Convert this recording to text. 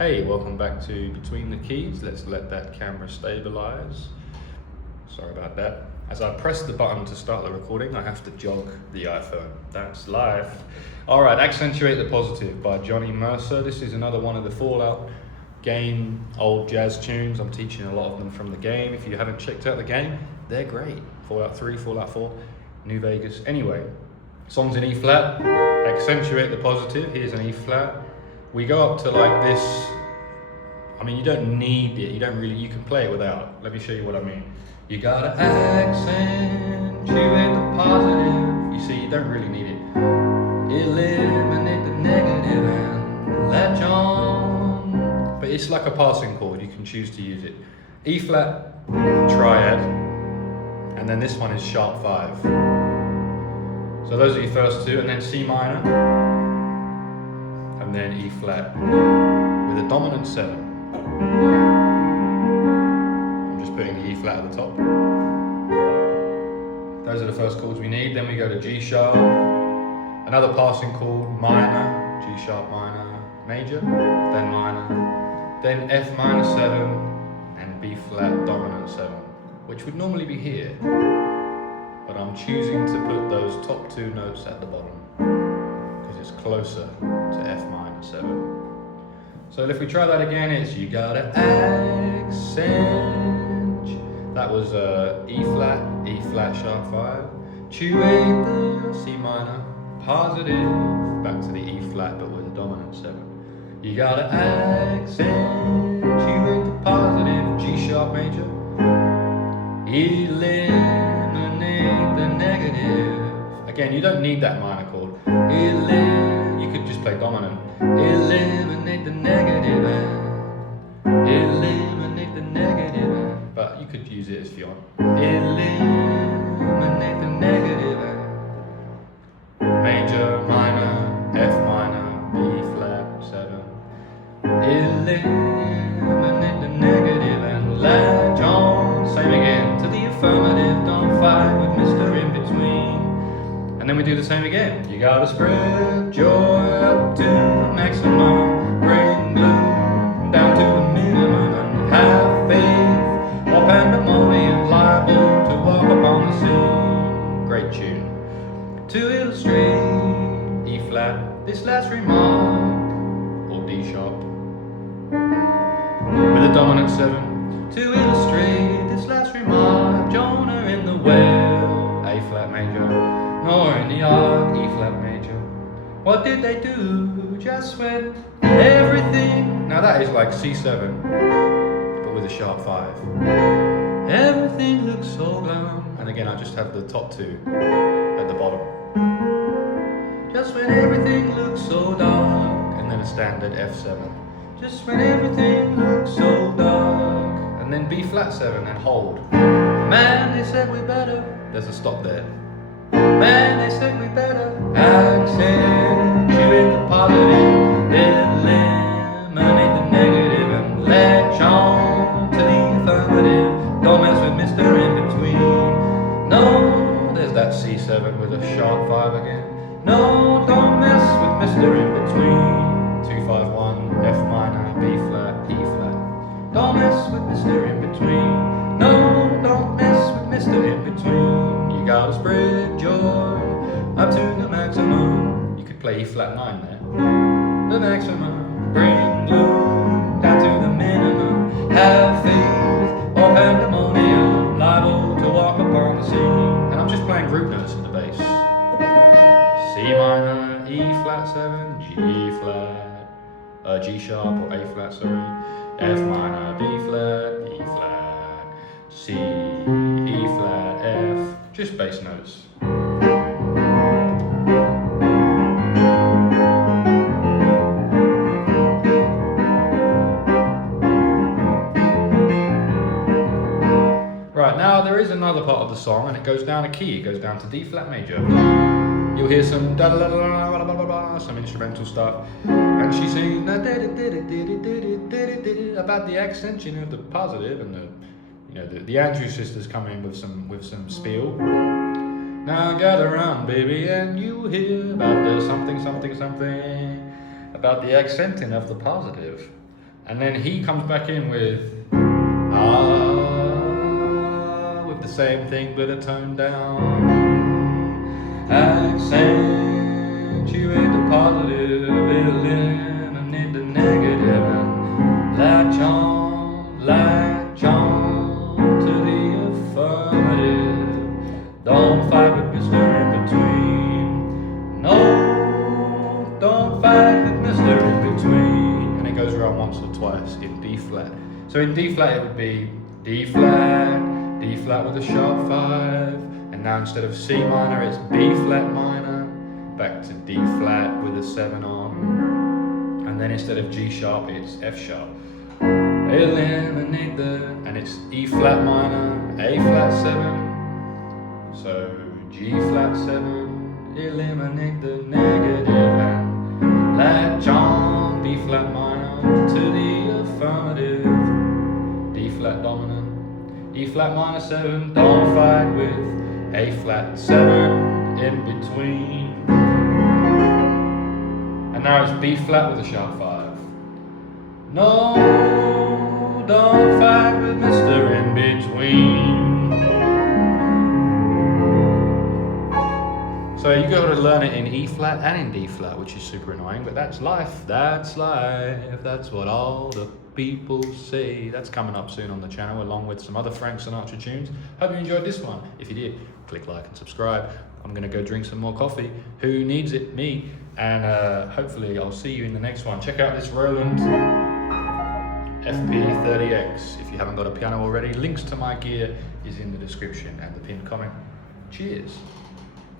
Hey, welcome back to Between the Keys. Let's let that camera stabilize. Sorry about that. As I press the button to start the recording, I have to jog the iPhone. That's live. All right, Ac-Cent-Tchu-Ate The Positive by Johnny Mercer. This is another one of the Fallout game old jazz tunes. I'm teaching a lot of them from the game. If you haven't checked out the game, they're great. Fallout 3, Fallout 4, New Vegas. Anyway, songs in E flat, Ac-Cent-Tchu-Ate The Positive. Here's an E flat. We go up to like this. I mean, you don't need it. You can play it without. Let me show you what I mean. You gotta accentuate the positive. You see, you don't really need it. Eliminate the negative and latch on. But it's like a passing chord. You can choose to use it. E flat, triad, and then this one is sharp 5. So those are your first two, and then C minor, and then E flat with a dominant 7. I'm just putting the E flat at the top. Those are the first chords we need. Then we go to G sharp, another passing chord, minor, G sharp minor, major, then minor, then F minor 7, and B flat dominant 7, which would normally be here, but I'm choosing to put those top two notes at the bottom because it's closer to F minor 7. So if we try that again, it's you gotta accent. That was E flat sharp 5. Tchu-Ate the C minor, positive, back to the E flat but with a dominant 7. You gotta accentuate the positive, G sharp major. Eliminate the negative. Again, you don't need that minor chord. You could just play dominant. Eliminate the negative and eliminate the negative and, but you could use it if you want. Eliminate the negative and major, minor, F minor, B flat 7. Eliminate the negative and latch on. Same again to the affirmative. Don't fight with Mr. In Between. And then we do the same again. You gotta spread joy up to the maximum, bring gloom down to the minimum, and have faith or pandemonium liable to walk upon the scene. Great tune. To illustrate E flat, this last remark, or D sharp, with a dominant 7. To illustrate this last remark, Jonah in the whale, A flat major, nor in the ark, E flat major. What did they do? Just when everything. Now that is like C7, but with a sharp 5. Everything looks so glum. And again, I just have the top two at the bottom. Just when everything looks so dark, and then a standard F7. Just when everything looks so dark, and then B flat 7 and hold. Man, they said we better. There's a stop there. Man, they said we better accentuate the positive, eliminate the negative, and latch on to the affirmative. Don't mess with Mr. In Between. No, there's that C7 with a sharp 5 again. No, don't mess with Mr. In Between. 2 5 1, F minor, B flat, E flat. Don't mess with Mr. In Between. No, don't mess with Mr. In Between. You gotta spread joy up to the maximum. You could play E flat 9 there. The maximum. Bring gloom down to the minimum. Have faith or pandemonium liable to walk upon the scene. And I'm just playing group notes at the bass. C minor, E flat 7, G flat, G sharp or A flat, sorry. F minor, B flat, E flat, C, E flat, F. Just bass notes. Right, now there is another part of the song and it goes down a key, it goes down to D flat major. You'll hear some da da da da da da, some instrumental stuff, and she sings about the accent, you know, the positive, and the Andrew sisters come in with some spiel. Now gather round, baby, and you hear about the something, about the accenting of the positive. And then he comes back in with with the same thing but a tone down. Ac-Cent-Tchu-Ate the positive, eliminate the negative, and latch on to the affirmative. Don't fight with Mr. In Between. No, don't fight with Mr. In Between. And it goes around once or twice in D flat. So in D flat it would be D flat with a sharp 5, and now instead of C minor it's B flat minor, back to D flat with a 7 on, and then instead of G sharp it's F sharp. Eliminate and it's E flat minor, A flat 7, so G flat 7, eliminate the negative, and latch on D flat minor to the affirmative. D flat dominant, E flat minor 7, don't fight with A flat 7 in between. And now it's B flat with a sharp 5. No, don't fight with Mr. In Between. So you got to learn it in E flat and in D flat, which is super annoying, but that's life, that's what all the people say. That's coming up soon on the channel, along with some other Frank Sinatra tunes. Hope you enjoyed this one. If you did, click like and subscribe. I'm gonna go drink some more coffee. Who needs it? Me. And hopefully I'll see you in the next one. Check out this Roland FP-30X if you haven't got a piano already. Links to my gear is in the description and the pinned comment. Cheers.